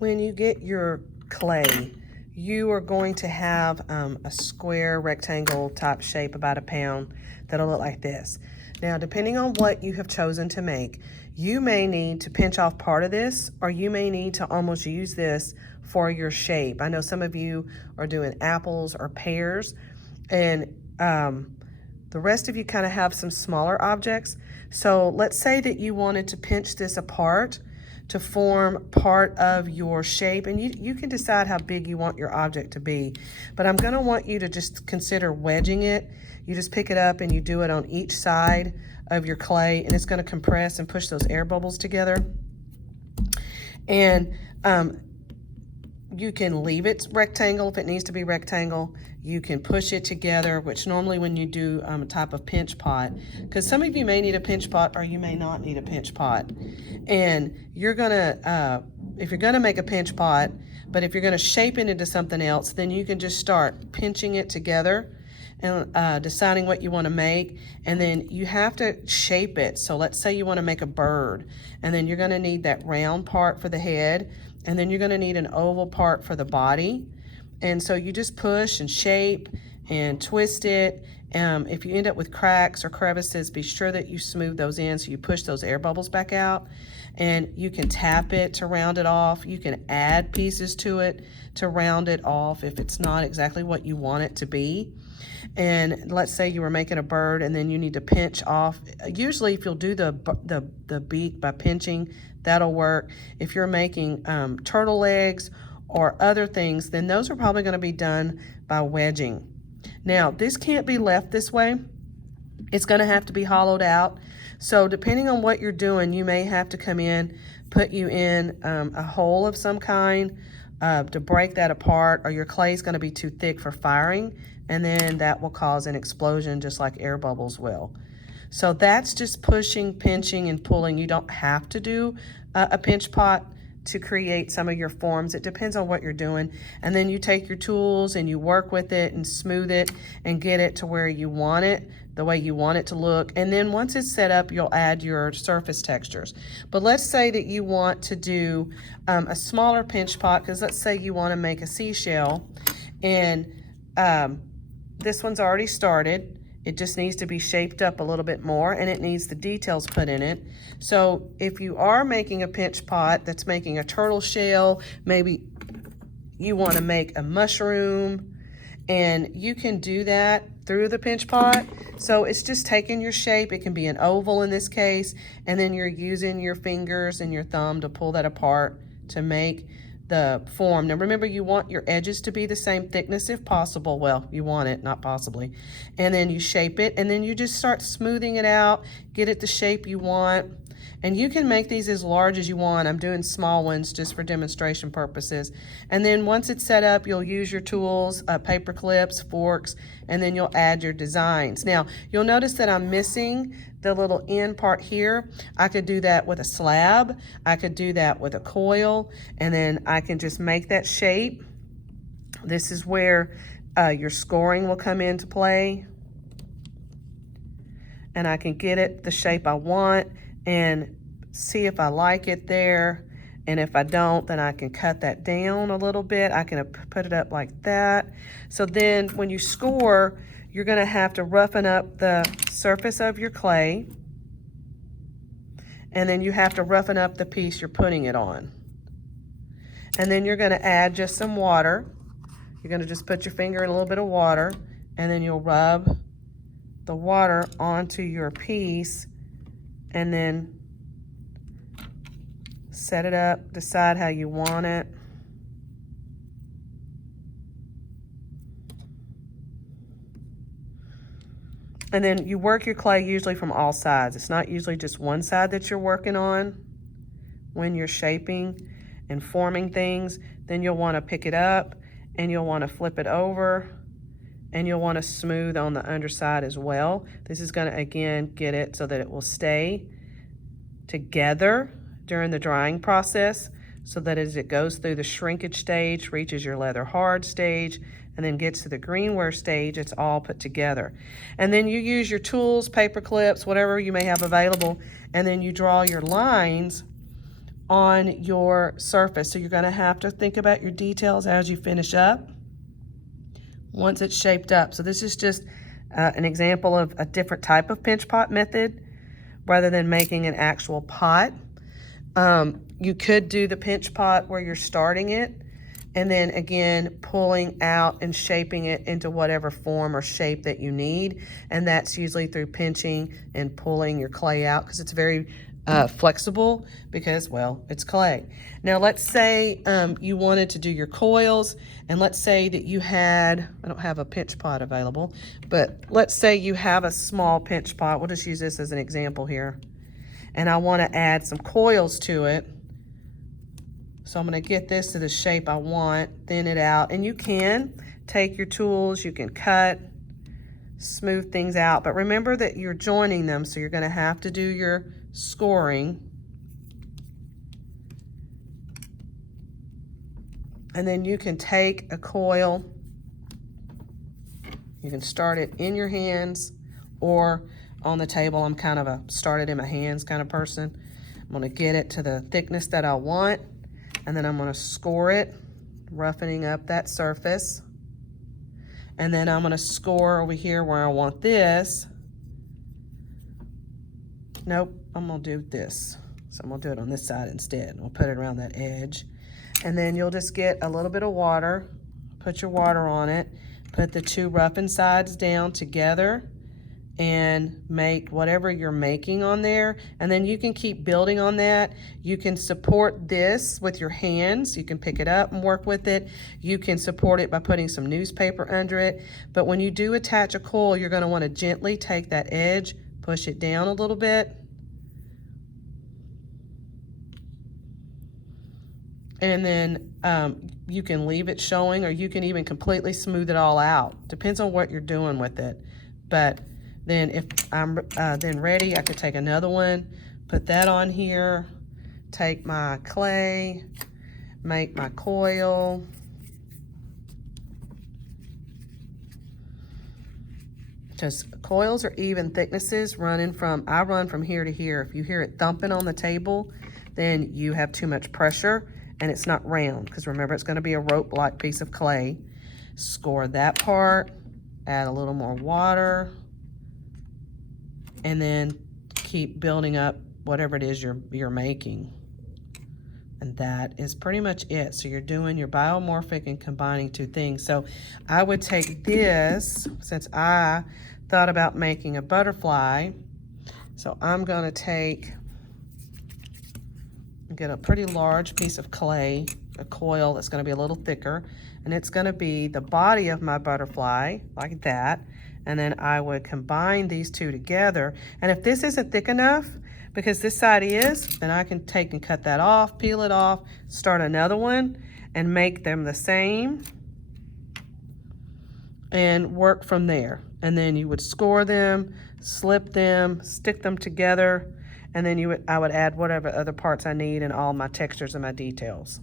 when you get your clay, you are going to have a square rectangle type shape, about a pound, that'll look like this. Now, depending on what you have chosen to make, you may need to pinch off part of this, or you may need to almost use this for your shape. I know some of you are doing apples or pears, and the rest of you kind of have some smaller objects. So let's say that you wanted to pinch this apart to form part of your shape, and you can decide how big you want your object to be. But I'm gonna want you to just consider wedging it. You just pick it up and you do it on each side of your clay, and it's gonna compress and push those air bubbles together. And you can leave it rectangle if it needs to be rectangle. You can push it together, which normally when you do a type of pinch pot, because some of you may need a pinch pot or you may not need a pinch pot. And you're gonna, if you're gonna make a pinch pot, but if you're gonna shape it into something else, then you can just start pinching it together and deciding what you want to make, and then you have to shape it. So let's say you want to make a bird, and then you're going to need that round part for the head, and then you're going to need an oval part for the body. And so you just push and shape and twist it. If you end up with cracks or crevices, be sure that you smooth those in, so you push those air bubbles back out. And you can tap it to round it off. You can add pieces to it to round it off if it's not exactly what you want it to be. And let's say you were making a bird and then you need to pinch off. Usually if you'll do the beak by pinching, that'll work. If you're making turtle legs or other things, then those are probably going to be done by wedging. Now, this can't be left this way. It's going to have to be hollowed out. So depending on what you're doing, you may have to come in, put you in a hole of some kind to break that apart, or your clay is going to be too thick for firing, and then that will cause an explosion just like air bubbles will. So that's just pushing, pinching, and pulling. You don't have to do a pinch pot to create some of your forms. It depends on what you're doing. And then you take your tools and you work with it and smooth it and get it to where you want it, the way you want it to look. And then once it's set up, you'll add your surface textures. But let's say that you want to do a smaller pinch pot, because let's say you want to make a seashell, and this one's already started. It just needs to be shaped up a little bit more, and it needs the details put in it. So if you are making a pinch pot that's making a turtle shell, maybe you want to make a mushroom, and you can do that through the pinch pot. So it's just taking your shape. It can be an oval in this case, and then you're using your fingers and your thumb to pull that apart to make the form. Now remember, you want your edges to be the same thickness if possible. Well, you want it, not possibly. And then you shape it, and then you just start smoothing it out, get it the shape you want. And you can make these as large as you want. I'm doing small ones just for demonstration purposes. And then once it's set up, you'll use your tools, paper clips, forks, and then you'll add your designs. Now, you'll notice that I'm missing the little end part here. I could do that with a slab. I could do that with a coil, and then I can just make that shape. This is where your scoring will come into play. And I can get it the shape I want and see if I like it there. And if I don't, then I can cut that down a little bit. I can put it up like that. So then when you score, you're gonna have to roughen up the surface of your clay, and then you have to roughen up the piece you're putting it on. And then you're gonna add just some water. You're gonna just put your finger in a little bit of water, and then you'll rub the water onto your piece, and then set it up, decide how you want it. And then you work your clay usually from all sides. It's not usually just one side that you're working on when you're shaping and forming things. Then you'll want to pick it up, and you'll want to flip it over, and you'll want to smooth on the underside as well. This is going to, again, get it so that it will stay together during the drying process, so that as it goes through the shrinkage stage, reaches your leather hard stage, and then gets to the greenware stage, it's all put together. And then you use your tools, paper clips, whatever you may have available, and then you draw your lines on your surface. So you're going to have to think about your details as you finish up once it's shaped up. So this is just an example of a different type of pinch pot method rather than making an actual pot. You could do the pinch pot where you're starting it and then again pulling out and shaping it into whatever form or shape that you need, and that's usually through pinching and pulling your clay out because it's very flexible because, well, it's clay. Now let's say you wanted to do your coils, and let's say that you had, I don't have a pinch pot available, but let's say you have a small pinch pot. We'll just use this as an example here, and I want to add some coils to it. So I'm going to get this to the shape I want, thin it out, and you can take your tools, you can cut, smooth things out, but remember that you're joining them, so you're going to have to do your scoring. And then you can take a coil, you can start it in your hands or on the table. I'm kind of a start it in my hands kind of person. I'm going to get it to the thickness that I want, and then I'm going to score it, roughening up that surface. And then I'm going to score over here where I want this. Nope, I'm going to do this. So I'm going to do it on this side instead. We'll put it around that edge. And then you'll just get a little bit of water, put your water on it, put the two roughened sides down together, and make whatever you're making on there. And then you can keep building on that. You can support this with your hands. You can pick it up and work with it. You can support it by putting some newspaper under it. But when you do attach a coil, you're going to want to gently take that edge, push it down a little bit, and then you can leave it showing, or you can even completely smooth it all out. Depends on what you're doing with it. But then if I'm then ready, I could take another one, put that on here, take my clay, make my coil. Because coils are even thicknesses running from, I run from here to here. If you hear it thumping on the table, then you have too much pressure and it's not round, because remember, it's going to be a rope-like piece of clay. Score that part, add a little more water, and then keep building up whatever it is you're making. And that is pretty much it. So you're doing your biomorphic and combining two things. So I would take this, since I thought about making a butterfly, so I'm going to get a pretty large piece of clay, a coil that's going to be a little thicker, and it's going to be the body of my butterfly, like that. And then I would combine these two together. And if this isn't thick enough, because this side is, then I can take and cut that off, peel it off, start another one, and make them the same, and work from there. And then you would score them, slip them, stick them together, and then I would add whatever other parts I need and all my textures and my details.